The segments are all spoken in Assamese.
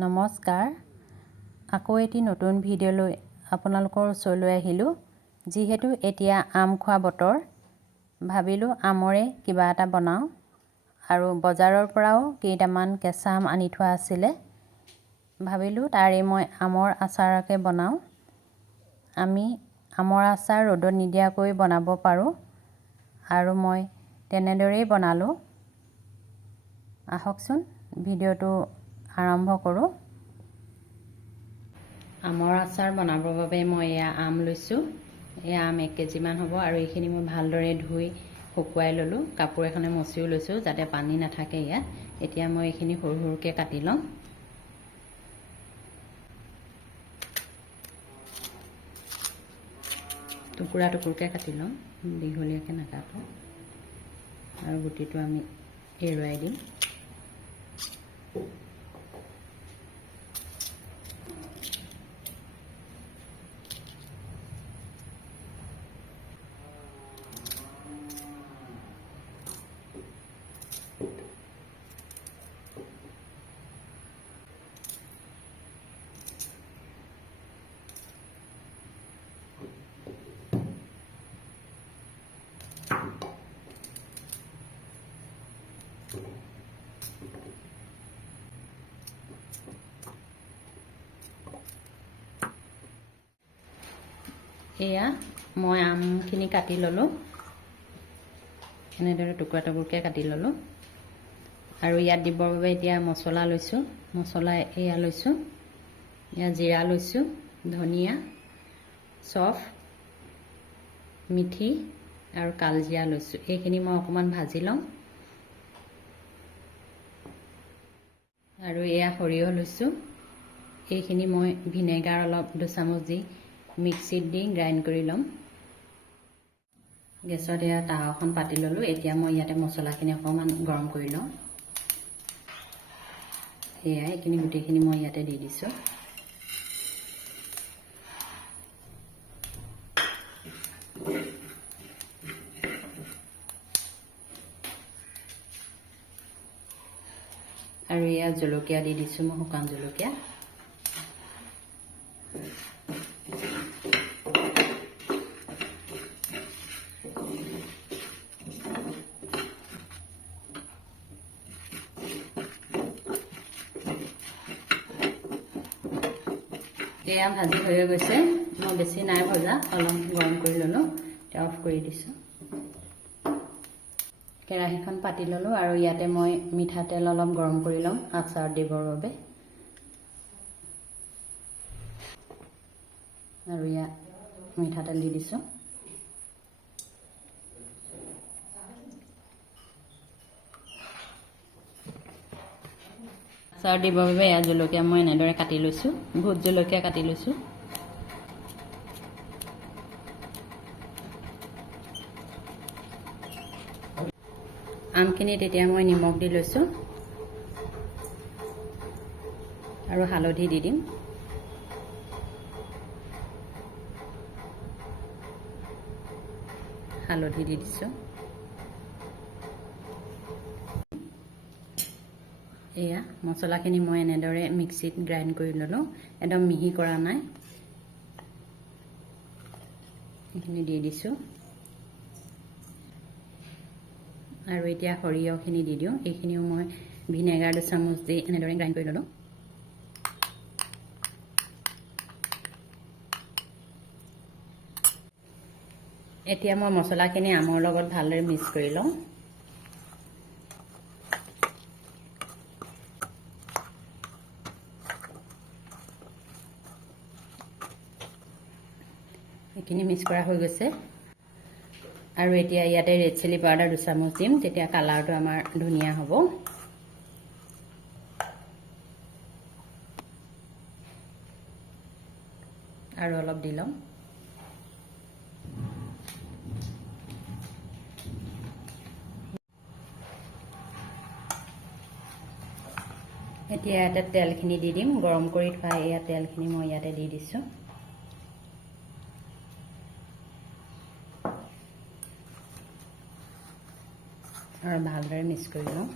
নমস্কাৰ। আকৌ এটি নতুন ভিডিঅ'লৈ আপোনালোকৰ ওচৰলৈ আহিলোঁ। যিহেতু এতিয়া আম খোৱা বতৰ, ভাবিলোঁ আমৰে কিবা এটা বনাওঁ। আৰু বজাৰৰ পৰাও কেইটামান কেঁচা আম আনি থোৱা আছিলে, ভাবিলোঁ তাৰে মই আমৰ আচাৰকে বনাওঁ। আমি আমৰ আচাৰ ৰ'দত নিদিয়াকৈ বনাব পাৰোঁ, আৰু মই তেনেদৰেই বনালোঁ। আহকচোন ভিডিঅ'টো আৰম্ভ কৰোঁ। আমৰ আচাৰ বনাবৰ বাবে মই এয়া আম লৈছোঁ। এয়া আম 1 কেজিমান হ'ব, আৰু এইখিনি মই ভালদৰে ধুই শুকুৱাই ল'লোঁ। কাপোৰ এখনে মচিও লৈছোঁ যাতে পানী নাথাকে ইয়াত। এতিয়া মই এইখিনি সৰু সৰুকৈ কাটি ল'ম। টুকুৰা টুকুৰকৈ কাটি ল'ম, দীঘলীয়াকৈ নাকাটো। আৰু গুটিটো আমি এৰুৱাই দিম। এয়া মই আমখিনি কাটি ল'লোঁ, এনেদৰে টুকুৰা টুকুৰকৈ কাটি ল'লোঁ। আৰু ইয়াত দিবৰ বাবে এতিয়া মছলা লৈছোঁ। মছলা এয়া লৈছোঁ, এয়া জিৰা লৈছোঁ, ধনিয়া, চফ, মিঠি আৰু কালজিৰা লৈছোঁ। এইখিনি মই অকণমান ভাজি ল'ম। আৰু এয়া সৰিয়হ লৈছোঁ। এইখিনি মই ভিনেগাৰ অলপ 2 চামুচ দি মিক্সিত দি গ্ৰাইণ্ড কৰি ল'ম। গেছত এয়া তাৱা এখন পাতি ল'লোঁ। এতিয়া মই ইয়াতে মছলাখিনি অকণমান গৰম কৰি লওঁ। এয়া এইখিনি গোটেইখিনি মই ইয়াতে দি দিছোঁ। আৰু এয়া জলকীয়া দি দিছোঁ মই, শুকান জলকীয়া। এয়া ভাজি হৈ গৈছে, মই বেছি নাই ভজা, অলপ গৰম কৰি ল'লোঁ। এতিয়া অফ কৰি দিছোঁ। কেৰাহীখন পাতি ল'লোঁ, আৰু ইয়াতে মই মিঠাতেল অলপ গৰম কৰি ল'ম আচাৰত দিবৰ বাবে। আৰু ইয়াত মিঠাতেল দি দিছোঁ। আচাৰ দিবৰ বাবে এয়া জলকীয়া মই এনেদৰে কাটি লৈছোঁ, ভোট জলকীয়া কাটি লৈছোঁ। আমখিনিত এতিয়া মই নিমখ দি লৈছোঁ, আৰু হালধি দি দিম। হালধি দি দিছোঁ। এয়া মছলাখিনি মই এনেদৰে মিক্সিত গ্ৰাইণ্ড কৰি ল'লোঁ, একদম মিহি কৰা নাই। এইখিনি দি দিছোঁ। আৰু এতিয়া সৰিয়হখিনি দি দিওঁ। এইখিনিও মই ভিনেগাৰ 2 চামুচ দি এনেদৰে গ্ৰাইণ্ড কৰি ল'লোঁ। এতিয়া মই মছলাখিনি আমৰ লগত ভালদৰে মিক্স কৰি লওঁ। এইখিনি মিক্স কৰা হৈ গৈছে। আৰু এতিয়া ইয়াতে ৰেড চিলি পাউডাৰ 2 চামুচ দিম, তেতিয়া কালাৰটো আমাৰ ধুনীয়া হ'ব। আৰু অলপ দি ল'ম। এতিয়া ইয়াতে তেলখিনি দি দিম। গৰম কৰি থোৱা এয়া তেলখিনি মই ইয়াতে দি দিছোঁ। আৰু ভালদৰে মিক্স কৰি লওঁ।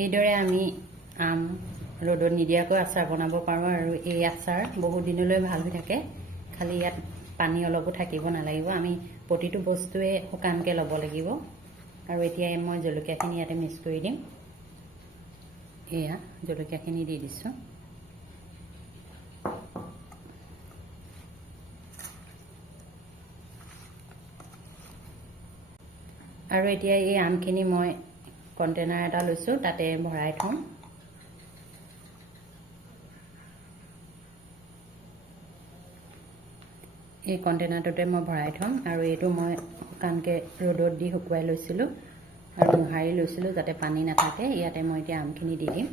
এইদৰে আমি আম ৰ'দত নিদিয়াকৈ আচাৰ বনাব পাৰোঁ আৰু এই আচাৰ বহুত দিনলৈ ভাল হৈ থাকে। খালি ইয়াত পানী অলপো থাকিব নালাগিব। আমি প্ৰতিটো বস্তুৱে শুকানকৈ ল'ব লাগিব। আৰু এতিয়া মই জলকীয়াখিনি ইয়াতে মিক্স কৰি দিম। এয়া জলকীয়াখিনি দি দিছোঁ। আৰু এতিয়া এই আমখিনি মই কণ্টেনাৰ এটা লৈছোঁ, তাতে ভৰাই থওঁ। এই কণ্টেনাৰটোতে মই ভৰাই থ'ম আৰু এইটো মই শুকানকৈ ৰ'দত দি শুকুৱাই লৈছিলোঁ আৰু মোহাৰি লৈছিলোঁ যাতে পানী নাথাকে। ইয়াতে মই এতিয়া আমখিনি দি দিম।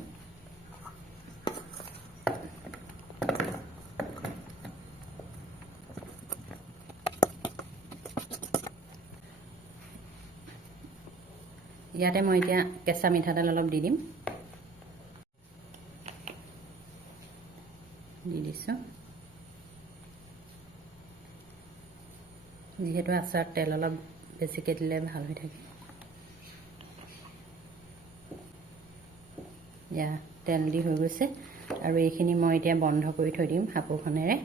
ইয়াতে মই এতিয়া কেঁচা মিঠাতেল অলপ দি দিম। দি দিছোঁ। যিহেতু আচাৰত তেল অলপ বেছিকৈ দিলে ভাল হৈ থাকে। এয়া তেল দি হৈ গৈছে আৰু এইখিনি মই এতিয়া বন্ধ কৰি থৈ দিম সাঁফৰখনেৰে।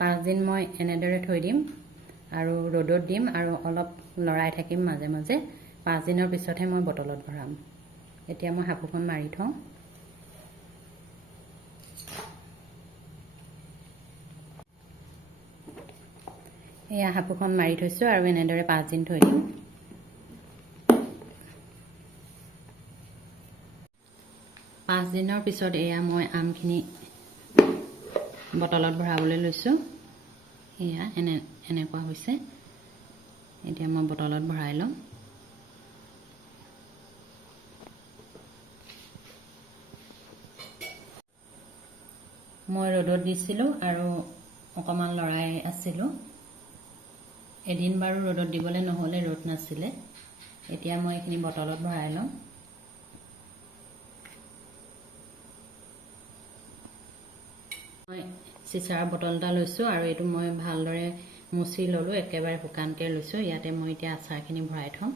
5 দিন মই এনেদৰে থৈ দিম আৰু ৰ'দত দিম আৰু অলপ লৰাই থাকিম মাজে মাজে। 5 দিনৰ পিছতহে মই বটলত ভৰাম। এতিয়া মই সাঁফৰখন মাৰি থওঁ। এয়া সাঁফৰখন মাৰি থৈছোঁ আৰু এনেদৰে 5 দিন থৈ দিম। 5 দিনৰ পিছত এয়া মই আমখিনি বটলত ভৰাবলৈ লৈছোঁ। এয়া এনেকুৱা হৈছে। এতিয়া মই বটলত ভৰাই ল'ম। মই ৰ'দত দিছিলোঁ আৰু অকণমান লৰাই আছিলোঁ। এদিন বাৰু ৰ'দত দিবলৈ নহ'লে, ৰ'দ নাছিলে। এতিয়া মই এইখিনি বটলত ভৰাই ল'ম। মই চিচাৰৰ বটল এটা লৈছোঁ আৰু এইটো মই ভালদৰে মুচি ল'লোঁ, একেবাৰে শুকানকৈ লৈছোঁ। ইয়াতে মই এতিয়া আচাৰখিনি ভৰাই থ'ম।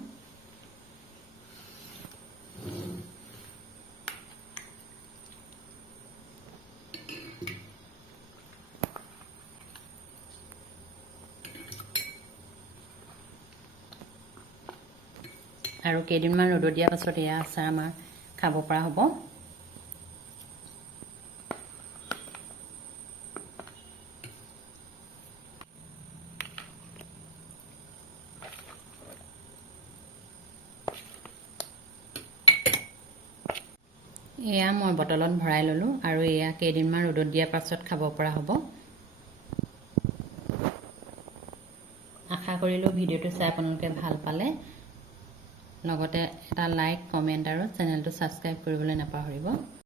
আৰু কেইদিনমান ৰ'দত দিয়াৰ পাছত এয়া আচাৰ আমাৰ খাব পৰা হ'ব। এয়া মই বটলত ভৰাই ল'লোঁ আৰু এয়া কেইদিনমান ৰ'দত দিয়াৰ পাছত খাব পৰা হ'ব। আশা কৰিলোঁ ভিডিঅ'টো চাই আপোনালোকে ভাল পালে। লগতে এটা লাইক, কমেণ্ট আৰু চেনেলটো ছাবস্ক্ৰাইব কৰিবলৈ নাপাহৰিব।